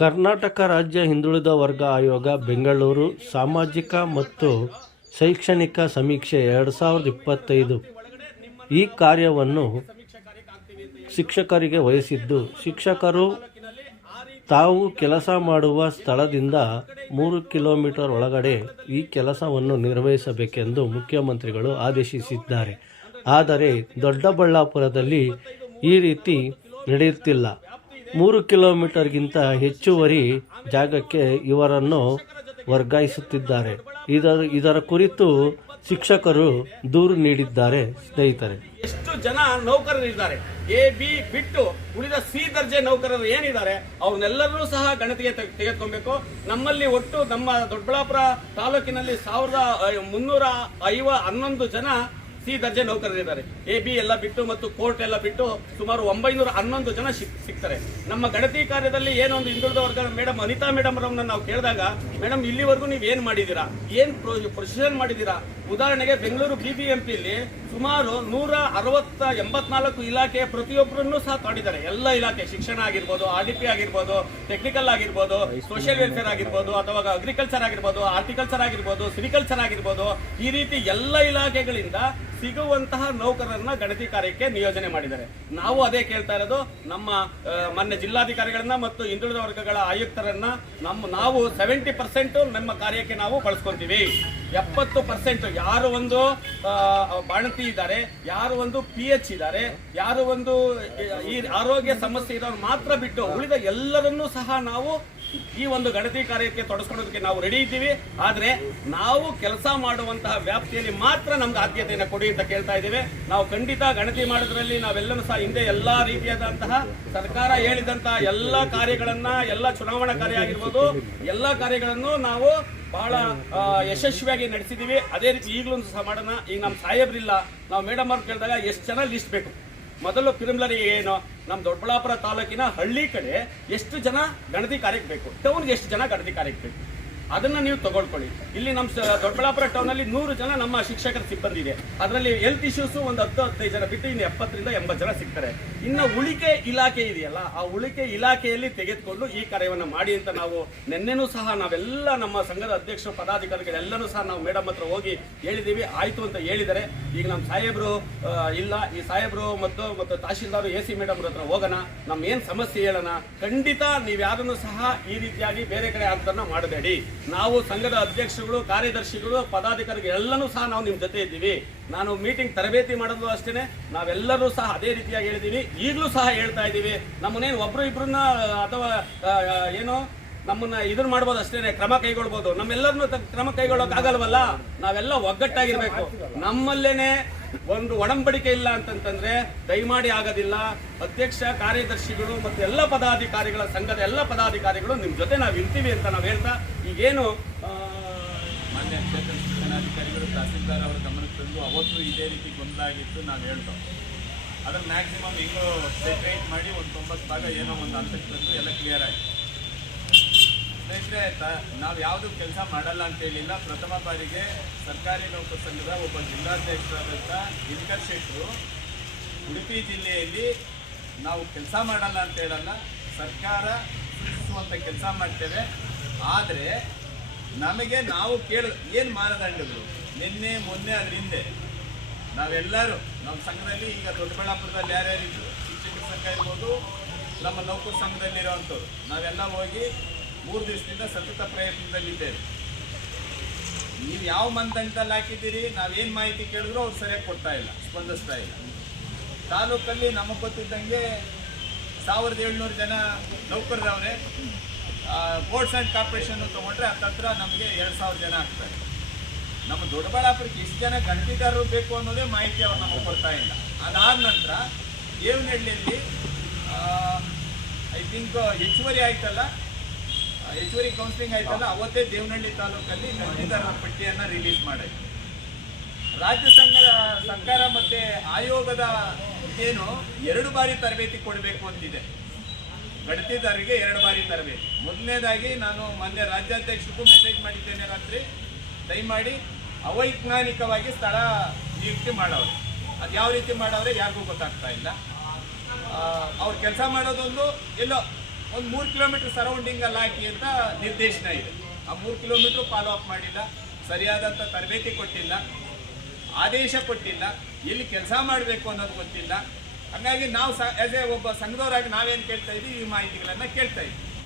ಕರ್ನಾಟಕ ರಾಜ್ಯ ಹಿಂದುಳಿದ ವರ್ಗ ಆಯೋಗ ಬೆಂಗಳೂರು ಸಾಮಾಜಿಕ ಮತ್ತು ಶೈಕ್ಷಣಿಕ ಸಮೀಕ್ಷೆ 2025 ಈ ಕಾರ್ಯವನ್ನು ಶಿಕ್ಷಕರಿಗೆ ವಹಿಸಿದ್ದು, ಶಿಕ್ಷಕರು ತಾವು ಕೆಲಸ ಮಾಡುವ ಸ್ಥಳದಿಂದ 3 ಕಿಲೋಮೀಟರ್ ಒಳಗಡೆ ಈ ಕೆಲಸವನ್ನು ನಿರ್ವಹಿಸಬೇಕೆಂದು ಮುಖ್ಯಮಂತ್ರಿಗಳು ಆದೇಶಿಸಿದ್ದಾರೆ. ಆದರೆ ದೊಡ್ಡಬಳ್ಳಾಪುರದಲ್ಲಿ ಈ ರೀತಿ ನಡೆಯುತ್ತಿಲ್ಲ. 3 ಕಿಲೋಮೀಟರ್ಗಿಂತ ಹೆಚ್ಚುವರಿ ಜಾಗಕ್ಕೆ ಇವರನ್ನು ವರ್ಗಾಯಿಸುತ್ತಿದ್ದಾರೆ. ಇದರ ಕುರಿತು ಶಿಕ್ಷಕರು ದೂರು ನೀಡಿದ್ದಾರೆ. ಸ್ನೇಹಿತರೆ, ಎಷ್ಟು ಜನ ನೌಕರರಿದ್ದಾರೆ, ಎ ಬಿ ಬಿಟ್ಟು ಉಳಿದ ಸಿ ದರ್ಜೆ ನೌಕರರು ಏನಿದ್ದಾರೆ ಅವ್ರನ್ನೆಲ್ಲರೂ ಸಹ ಗಣತಿಗೆ ತೆಗೆದುಕೊಬೇಕು. ನಮ್ಮಲ್ಲಿ ಒಟ್ಟು ನಮ್ಮ ದೊಡ್ಡಬಳ್ಳಾಪುರ ತಾಲೂಕಿನಲ್ಲಿ 1311 ಜನ ಸಿ ದರ್ಜೆ ನೌಕರರಿದ್ದಾರೆ. ಎ ಬಿ ಎಲ್ಲ ಬಿಟ್ಟು ಮತ್ತು ಕೋರ್ಟ್ ಎಲ್ಲ ಬಿಟ್ಟು ಸುಮಾರು 911 ಜನ ಸಿಗ್ತಾರೆ. ನಮ್ಮ ಗಣತಿ ಕಾರ್ಯದಲ್ಲಿ ಏನೊಂದು ಹಿಂದುಳಿದ ವರ್ಗ ಮೇಡಮ್ ಅನಿತಾ ಮೇಡಮ್ ಅವರನ್ನ ನಾವು ಕೇಳಿದಾಗ, ಮೇಡಮ್ ಇಲ್ಲಿವರೆಗೂ ನೀವು ಏನ್ ಮಾಡಿದೀರಾ, ಏನ್ ಪ್ರೊಸೀಜರ್ ಮಾಡಿದೀರಾ? ಉದಾಹರಣೆಗೆ ಬೆಂಗಳೂರು BBMPಯಲ್ಲಿ ಸುಮಾರು 184 ಇಲಾಖೆಯ ಪ್ರತಿಯೊಬ್ಬರನ್ನು ಸಹ ಕಾಡಿದ್ದಾರೆ. ಎಲ್ಲ ಇಲಾಖೆ, ಶಿಕ್ಷಣ ಆಗಿರ್ಬೋದು, RDP ಆಗಿರ್ಬೋದು, ಟೆಕ್ನಿಕಲ್ ಆಗಿರ್ಬೋದು, ಸೋಷಿಯಲ್ ವೆಲ್ಫೇರ್ ಆಗಿರ್ಬೋದು, ಅಥವಾ ಅಗ್ರಿಕಲ್ಚರ್ ಆಗಿರ್ಬೋದು, ಹಾರ್ಟಿಕಲ್ಚರ್ ಆಗಿರ್ಬೋದು, ಸಿರಿಕಲ್ಚರ್ ಆಗಿರ್ಬೋದು, ಈ ರೀತಿ ಎಲ್ಲ ಇಲಾಖೆಗಳಿಂದ ಸಿಗುವಂತಹ ನೌಕರರನ್ನ ಗಣತಿ ಕಾರ್ಯಕ್ಕೆ ನಿಯೋಜನೆ ಮಾಡಿದ್ದಾರೆ. ನಾವು ಅದೇ ಕೇಳ್ತಾ ಇರೋದು, ನಮ್ಮ ಮಾನ್ಯ ಜಿಲ್ಲಾಧಿಕಾರಿಗಳನ್ನ ಮತ್ತು ಹಿಂದುಳಿದ ವರ್ಗಗಳ ಆಯುಕ್ತರನ್ನ ನಾವು 70% ನಮ್ಮ ಕಾರ್ಯಕ್ಕೆ ನಾವು ಬಳಸ್ಕೊಂತೀವಿ. 70% ಯಾರು ಒಂದು ಬಾಣತಿ ಇದ್ದಾರೆ, ಯಾರು ಒಂದು PH ಇದ್ದಾರೆ, ಯಾರು ಒಂದು ಈ ಆರೋಗ್ಯ ಸಮಸ್ಯೆ ಇರೋರು ಮಾತ್ರ ಬಿಟ್ಟು ಉಳಿದ ಎಲ್ಲರನ್ನೂ ಸಹ ನಾವು ಈ ಒಂದು ಗಣತಿ ಕಾರ್ಯಕ್ಕೆ ತೊಡಸ್ಕೊಳ್ಳೋದಕ್ಕೆ ನಾವು ರೆಡಿ ಇದ್ದೀವಿ. ಆದ್ರೆ ನಾವು ಕೆಲಸ ಮಾಡುವಂತಹ ವ್ಯಾಪ್ತಿಯಲ್ಲಿ ಮಾತ್ರ ನಮ್ಗೆ ಆದ್ಯತೆಯನ್ನು ಕೊಡಿ ಅಂತ ಕೇಳ್ತಾ ಇದ್ದೀವಿ. ನಾವು ಖಂಡಿತ ಗಣತಿ ಮಾಡೋದ್ರಲ್ಲಿ ನಾವೆಲ್ಲರೂ ಸಹ ಹಿಂದೆ ಎಲ್ಲಾ ರೀತಿಯಾದಂತಹ ಸರ್ಕಾರ ಹೇಳಿದಂತಹ ಎಲ್ಲಾ ಕಾರ್ಯಗಳನ್ನ, ಎಲ್ಲ ಚುನಾವಣಾ ಕಾರ್ಯ ಆಗಿರ್ಬೋದು, ಎಲ್ಲಾ ಕಾರ್ಯಗಳನ್ನು ನಾವು ಬಹಳ ಯಶಸ್ವಿಯಾಗಿ ನಡೆಸಿದೀವಿ. ಅದೇ ರೀತಿ ಈಗಲೂ ಸಹ ಮಾಡೋಣ. ಈಗ ನಮ್ಮ ಸಾಹೇಬ್ರಿಲ್ಲ, ನಾವು ಮೇಡಮ್ ಅವ್ರು ಕೇಳಿದಾಗ ಎಷ್ಟು ಜನ ಲಿಸ್ಟ್ ಬೇಕು, ಮೊದಲು ಪ್ರಿಲಿಮಿನರಿ ಏನು, ನಮ್ಮ ದೊಡ್ಡಬಳ್ಳಾಪುರ ತಾಲೂಕಿನ ಹಳ್ಳಿ ಕಡೆ ಎಷ್ಟು ಜನ ಗಣತಿ ಕಾರ್ಯಕ್ಕೆ ಬೇಕು, ಟೌನ್ಗೆ ಎಷ್ಟು ಜನ ಗಣತಿ ಕಾರ್ಯಕ್ಕೆ ಬೇಕು, ಅದನ್ನ ನೀವು ತಗೊಳ್ಕೊಳ್ಳಿ. ಇಲ್ಲಿ ನಮ್ಮ ದೊಡ್ಡಬಳ್ಳಾಪುರ ಟೌನ್ ಅಲ್ಲಿ 100 ಜನ ನಮ್ಮ ಶಿಕ್ಷಕರ ಸಿಬ್ಬಂದಿ ಇದೆ. ಅದರಲ್ಲಿ ಹೆಲ್ತ್ ಇಶ್ಯೂಸ್ ಒಂದು 10-15 ಜನ ಬಿಟ್ಟು ಇನ್ನು 70ರಿಂದ 80 ಜನ ಸಿಗ್ತಾರೆ. ಇನ್ನು ಉಳಿಕೆ ಇಲಾಖೆ ಇದೆಯಲ್ಲ, ಆ ಉಳಿಕೆ ಇಲಾಖೆಯಲ್ಲಿ ತೆಗೆದುಕೊಂಡು ಈ ಕಾರ್ಯವನ್ನು ಮಾಡಿ ಅಂತ ನಾವು ನಿನ್ನೆನೂ ಸಹ ನಾವೆಲ್ಲ ನಮ್ಮ ಸಂಘದ ಅಧ್ಯಕ್ಷರು, ಪದಾಧಿಕಾರಿಗಳೆಲ್ಲರೂ ಸಹ ನಾವು ಮೇಡಮ್ ಹತ್ರ ಹೋಗಿ ಹೇಳಿದ್ದೀವಿ. ಆಯ್ತು ಅಂತ ಹೇಳಿದ್ದಾರೆ. ಈಗ ನಮ್ಮ ಸಾಹೇಬರು ಇಲ್ಲ, ಈ ಸಾಹೇಬರು ಮತ್ತು ತಹಶೀಲ್ದಾರ್ AC ಮೇಡಮ್ ಹತ್ರ ಹೋಗೋಣ, ನಮ್ಮ ಏನ್ ಸಮಸ್ಯೆ ಹೇಳೋಣ. ಖಂಡಿತ ನೀವು ಯಾರನ್ನು ಸಹ ಈ ರೀತಿಯಾಗಿ ಬೇರೆ ಕಡೆ ಆಗ್ತಾನ ಮಾಡಬೇಡಿ. ನಾವು ಸಂಘದ ಅಧ್ಯಕ್ಷರುಗಳು, ಕಾರ್ಯದರ್ಶಿಗಳು, ಪದಾಧಿಕಾರಿಗಳು ಎಲ್ಲನೂ ಸಹ ನಾವು ನಿಮ್ಮ ಜೊತೆ ಇದ್ದೀವಿ. ನಾನು ಮೀಟಿಂಗ್ ತರಬೇತಿ ಮಾಡೋದು ಅಷ್ಟೇನೆ, ನಾವೆಲ್ಲರೂ ಸಹ ಅದೇ ರೀತಿಯಾಗಿ ಹೇಳಿದ್ದೀವಿ. ಈಗಲೂ ಸಹ ಹೇಳ್ತಾ ಇದ್ದೀವಿ. ನಮ್ಮನ್ನೇನು ಒಬ್ರು ಇಬ್ರನ್ನ ಅಥವಾ ಏನೋ ನಮ್ಮನ್ನ ಇದನ್ನ ಮಾಡ್ಬೋದು ಅಷ್ಟೇನೆ, ಕ್ರಮ ಕೈಗೊಳ್ಬೋದು. ನಮ್ಮೆಲ್ಲರನ್ನು ಕ್ರಮ ಕೈಗೊಳ್ಳೋಕೆ ಆಗಲ್ವಲ್ಲ. ನಾವೆಲ್ಲ ಒಗ್ಗಟ್ಟಾಗಿರ್ಬೇಕು. ನಮ್ಮಲ್ಲೇನೆ ಒಂದು ಒಡಂಬಡಿಕೆ ಇಲ್ಲ ಅಂತಂತಂದ್ರೆ ದಯಮಾಡಿ ಆಗೋದಿಲ್ಲ. ಅಧ್ಯಕ್ಷ, ಕಾರ್ಯದರ್ಶಿಗಳು ಮತ್ತು ಎಲ್ಲ ಪದಾಧಿಕಾರಿಗಳ ಸಂಘದ ಎಲ್ಲ ಪದಾಧಿಕಾರಿಗಳು ನಿಮ್ಮ ಜೊತೆ ನಾವು ಇರ್ತೀವಿ ಅಂತ ನಾವು ಹೇಳ್ತಾ, ಈಗೇನು ಮಾನ್ಯ ಕ್ಷೇತ್ರ ಶಿಕ್ಷಣಾಧಿಕಾರಿಗಳು, ತಹಸೀಲ್ದಾರ್ ಅವರ ಗಮನಕ್ಕೆ ತಂದು ಅವತ್ತು ಇದೇ ರೀತಿ ಗೊಂದಲ ಆಗಿತ್ತು. ನಾವು ಹೇಳ್ತೇವೆ ಅದ್ರ ಮ್ಯಾಕ್ಸಿಮಮ್ ಹಿಂಗೋ ಸೆಟ್ರೇಟ್ ಮಾಡಿ ಒಂದು 90 ಭಾಗ ಏನೋ ಒಂದು ಹಂತಕ್ಕೆ ತಂದು ಎಲ್ಲ ಕ್ಲಿಯರ್ ಆಯಿತು. ಸ್ನೇಹಿತರೆ, ನಾವು ಯಾವುದು ಕೆಲಸ ಮಾಡಲ್ಲ ಅಂತ ಹೇಳಿಲ್ಲ. ಪ್ರಥಮ ಬಾರಿಗೆ ಸರ್ಕಾರಿ ನೌಕರ ಸಂಘದ ಒಬ್ಬ ಜಿಲ್ಲಾಧ್ಯಕ್ಷರಾದಂಥ ದಿನಕರ್ ಶೆಟ್ಟರು ಉಡುಪಿ ಜಿಲ್ಲೆಯಲ್ಲಿ ನಾವು ಕೆಲಸ ಮಾಡಲ್ಲ ಅಂತ ಹೇಳಲ್ಲ, ಸರ್ಕಾರ ಸೂಚಿಸುವಂಥ ಕೆಲಸ ಮಾಡ್ತೇವೆ. ಆದರೆ ನಮಗೆ ನಾವು ಏನು ಮಾನದಂಡಗಳು ನಿನ್ನೆ ಮೊನ್ನೆ ಅದ್ರ ಹಿಂದೆ ನಾವೆಲ್ಲರೂ ನಮ್ಮ ಸಂಘದಲ್ಲಿ, ಈಗ ದೊಡ್ಡಬಳ್ಳಾಪುರದಲ್ಲಿ ಯಾರ್ಯಾರಿದ್ರು, ಶಿಕ್ಷಕರ ಸಂಘ ಇರ್ಬೋದು, ನಮ್ಮ ನೌಕರ ಸಂಘದಲ್ಲಿರೋವಂಥವ್ರು, ನಾವೆಲ್ಲ ಹೋಗಿ 3 ದಿವಸದಿಂದ ಸತತ ಪ್ರಯತ್ನದಲ್ಲಿದ್ದೇವೆ. ನೀವು ಯಾವ ಮಾನದಂಡದಲ್ಲಿ ಹಾಕಿದ್ದೀರಿ, ನಾವೇನು ಮಾಹಿತಿ ಕೇಳಿದ್ರು ಅವ್ರು ಸರಿಯಾಗಿ ಕೊಡ್ತಾ ಇಲ್ಲ, ಸ್ಪಂದಿಸ್ತಾ ಇಲ್ಲ. ತಾಲೂಕಲ್ಲಿ ನಮಗೆ ಗೊತ್ತಿದ್ದಂಗೆ 1700 ಜನ ನೌಕರರವ್ರೆ. ಬೋರ್ಡ್ಸ್ ಆ್ಯಂಡ್ ಕಾರ್ಪೊರೇಷನ್ ತೊಗೊಂಡ್ರೆ ಹತ್ತತ್ರ ನಮಗೆ 2000 ಜನ ಆಗ್ತಾರೆ. ನಮ್ಮ ದೊಡ್ಡಬಳ್ಳಾಪುರಕ್ಕೆ ಇಷ್ಟು ಜನ ಗಣತಿದಾರರು ಬೇಕು ಅನ್ನೋದೇ ಮಾಹಿತಿ ಅವ್ರು ನಮಗೆ ಕೊಡ್ತಾ ಇಲ್ಲ. ಅದಾದ ನಂತರ ದೇವನಹಳ್ಳಿಯಲ್ಲಿ ಐ ಥಿಂಕ್ ಹೆಚ್ಚುವರಿ ಆಯ್ತಲ್ಲ, ಹೆಚ್ಚುವರಿ ಕೌನ್ಸಿಲಿಂಗ್ ಆಯ್ತಲ್ಲ, ಅವತ್ತೇ ದೇವನಹಳ್ಳಿ ತಾಲೂಕಲ್ಲಿ ಗಣತಿದಾರರ ಪಟ್ಟಿಯನ್ನು ರಿಲೀಸ್ ಮಾಡಿದೆ. ರಾಜ್ಯ ಸರ್ಕಾರ ಮತ್ತು ಆಯೋಗದ ಏನು 2 ಬಾರಿ ತರಬೇತಿ ಕೊಡಬೇಕು ಅಂತಿದೆ ಗಣತಿದಾರರಿಗೆ. 2 ಬಾರಿ ತರಬೇತಿ. ಮೊದಲನೇದಾಗಿ ನಾನು ಮಾನ್ಯ ರಾಜ್ಯಾಧ್ಯಕ್ಷರಿಗೂ ಮೆಸೇಜ್ ಮಾಡಿದ್ದೇನೆ ರಾತ್ರಿ, ದಯಮಾಡಿ ಅವೈಜ್ಞಾನಿಕವಾಗಿ ಸ್ಥಳ ನಿಯುಕ್ತಿ ಮಾಡವ್ರೆ. ಅದು ಯಾವ ರೀತಿ ಮಾಡವ್ರೆ ಯಾರಿಗೂ ಗೊತ್ತಾಗ್ತಾ ಇಲ್ಲ. ಅವ್ರು ಕೆಲಸ ಮಾಡೋದೊಂದು, ಎಲ್ಲೋ ಒಂದು 3 ಕಿಲೋಮೀಟರ್ ಸರೌಂಡಿಂಗ್ ಅಲ್ಲಿ ಹಾಕಿ ಅಂತ ನಿರ್ದೇಶನ ಇದೆ. ಆ 3 ಕಿಲೋಮೀಟರ್ ಫಾಲೋ ಅಪ್ ಮಾಡಿಲ್ಲ, ಸರಿಯಾದಂಥ ತರಬೇತಿ ಕೊಟ್ಟಿಲ್ಲ, ಆದೇಶ ಕೊಟ್ಟಿಲ್ಲ, ಎಲ್ಲಿ ಕೆಲಸ ಮಾಡಬೇಕು ಅನ್ನೋದು ಗೊತ್ತಿಲ್ಲ. ಹಾಗಾಗಿ ನಾವು ಆಸ್ ಎ ಒಬ್ಬ ಸಂಘದವರಾಗಿ ನಾವೇನು ಕೇಳ್ತಾ ಇದ್ದೀವಿ, ಈ ಮಾಹಿತಿಗಳನ್ನು ಕೇಳ್ತಾ ಇದ್ದೀವಿ.